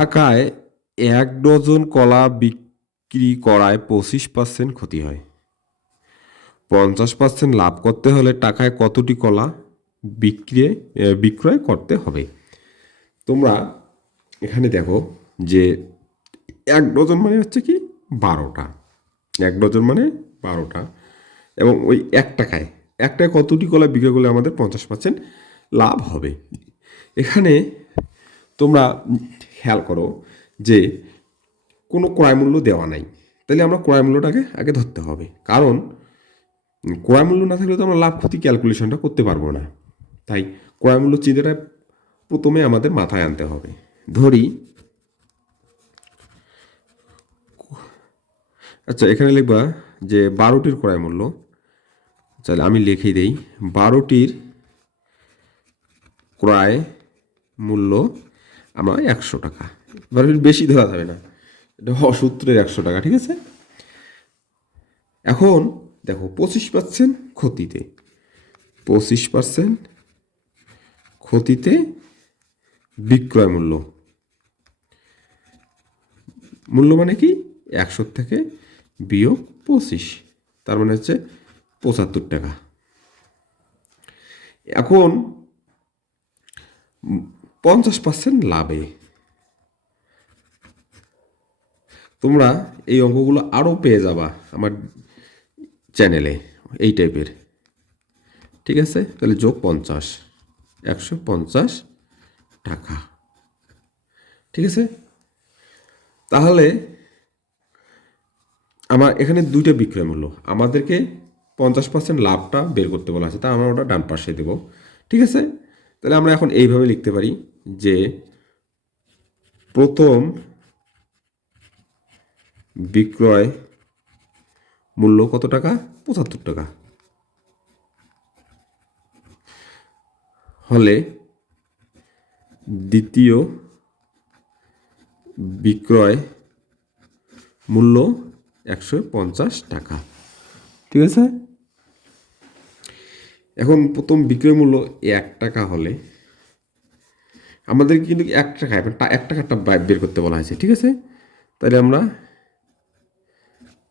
টাকায় এক ডজন কলা বিক্রি করায় পঁচিশ পার্সেন্ট ক্ষতি হয়। পঞ্চাশ পার্সেন্ট লাভ করতে হলে টাকায় কতটি কলা বিক্রি বিক্রয় করতে হবে? তোমরা এখানে দেখো যে এক ডজন মানে হচ্ছে কি বারোটা। এক ডজন মানে বারোটা। এবং ওই এক টাকায় এক টাকায় কতটি কলা বিক্রি করলে আমাদের পঞ্চাশ পার্সেন্ট লাভ হবে? এখানে তোমরা খেয়াল করো যে কোনো ক্রয় মূল্য দেওয়া নাই। তাহলে আমরা ক্রয় মূল্যটাকে আগে ধরতে হবে। কারণ ক্রয় মূল্য না থাকলে তো আমরা লাভ ক্ষতি ক্যালকুলেশনটা করতে পারব না। তাই ক্রয় মূল্য চিন্তাটা প্রথমে আমাদের মাথায় আনতে হবে। ধরি আচ্ছা এখানে লিখবা যে বারোটির ক্রয় মূল্য। তাহলে আমি লিখে দেই, বারোটির ক্রয় মূল্য আমরা একশো টাকা। এবার বেশি ধরা যাবে না। এটা সূত্রের একশো টাকা, ঠিক আছে? এখন দেখো, পঁচিশ পার্সেন্ট ক্ষতিতে। পঁচিশ পার্সেন্ট ক্ষতিতে বিক্রয় মূল্য। মূল্য মানে কি? একশো থেকে বিয়োগ পঁচিশ। তার মানে হচ্ছে পঁচাত্তর টাকা। এখন পঞ্চাশ পার্সেন্ট লাভে। তোমরা এই অঙ্কগুলো আরও পেয়ে যাবা আমার চ্যানেলে, এই টাইপের। ঠিক আছে? তাহলে যোগ পঞ্চাশ। একশো পঞ্চাশ টাকা। ঠিক আছে? তাহলে আমার এখানে দুইটা বিক্রয় মূল্য। আমাদেরকে পঞ্চাশ পার্সেন্ট লাভটা বের করতে বলা আছে, তা আমরা ওটা ডান পাশে দেবো। ঠিক আছে? তাহলে আমরা এখন এইভাবে লিখতে পারি। যে প্রথম বিক্রয় মূল্য কত টাকা? পঁচাত্তর টাকা। হলে দ্বিতীয় বিক্রয় মূল্য একশো পঞ্চাশ টাকা। ঠিক আছে? এখন প্রথম বিক্রয় মূল্য এক টাকা হলে আমাদের কিন্তু এক টাকা এক টাকাটা বের করতে বলা হয়েছে, ঠিক আছে? তাহলে আমরা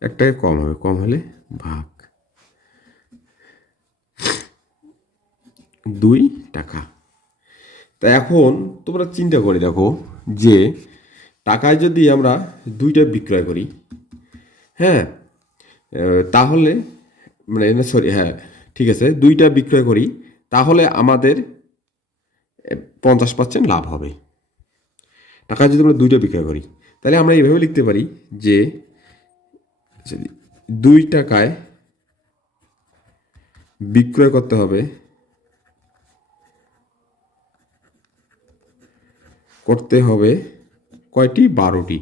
এক টাকা কম হবে, কম হলে ভাগ দুই টাকা। তা এখন তোমরা চিন্তা করে দেখো যে টাকায় যদি আমরা দুইটা বিক্রয় করি হ্যাঁ তাহলে মানে সরি হ্যাঁ ঠিক আছে, দুইটা বিক্রয় করি, তাহলে আমাদের পঞ্চাশ পার্সেন্ট লাভ হবে। টাকা যদি আমরা দুইটা বিক্রয় করি, তাহলে আমরা এইভাবে লিখতে পারি যে দুই টাকায় বিক্রয় করতে হবে করতে হবে কয়টি? বারোটি।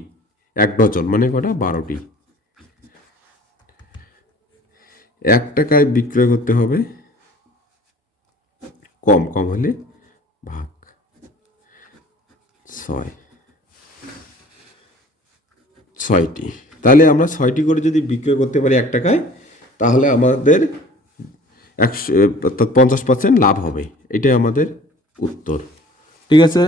এক ডজন মানে কয়টা? বারোটি। এক টাকায় বিক্রয় করতে হবে কম কম হলে ভাগ ছয়। ছয়টি। তাহলে আমরা ছয়টি করে যদি বিক্রয় করতে পারি এক টাকায়, তাহলে আমাদের একশো পঞ্চাশ পার্সেন্ট লাভ হবে। এটাই আমাদের উত্তর। ঠিক আছে?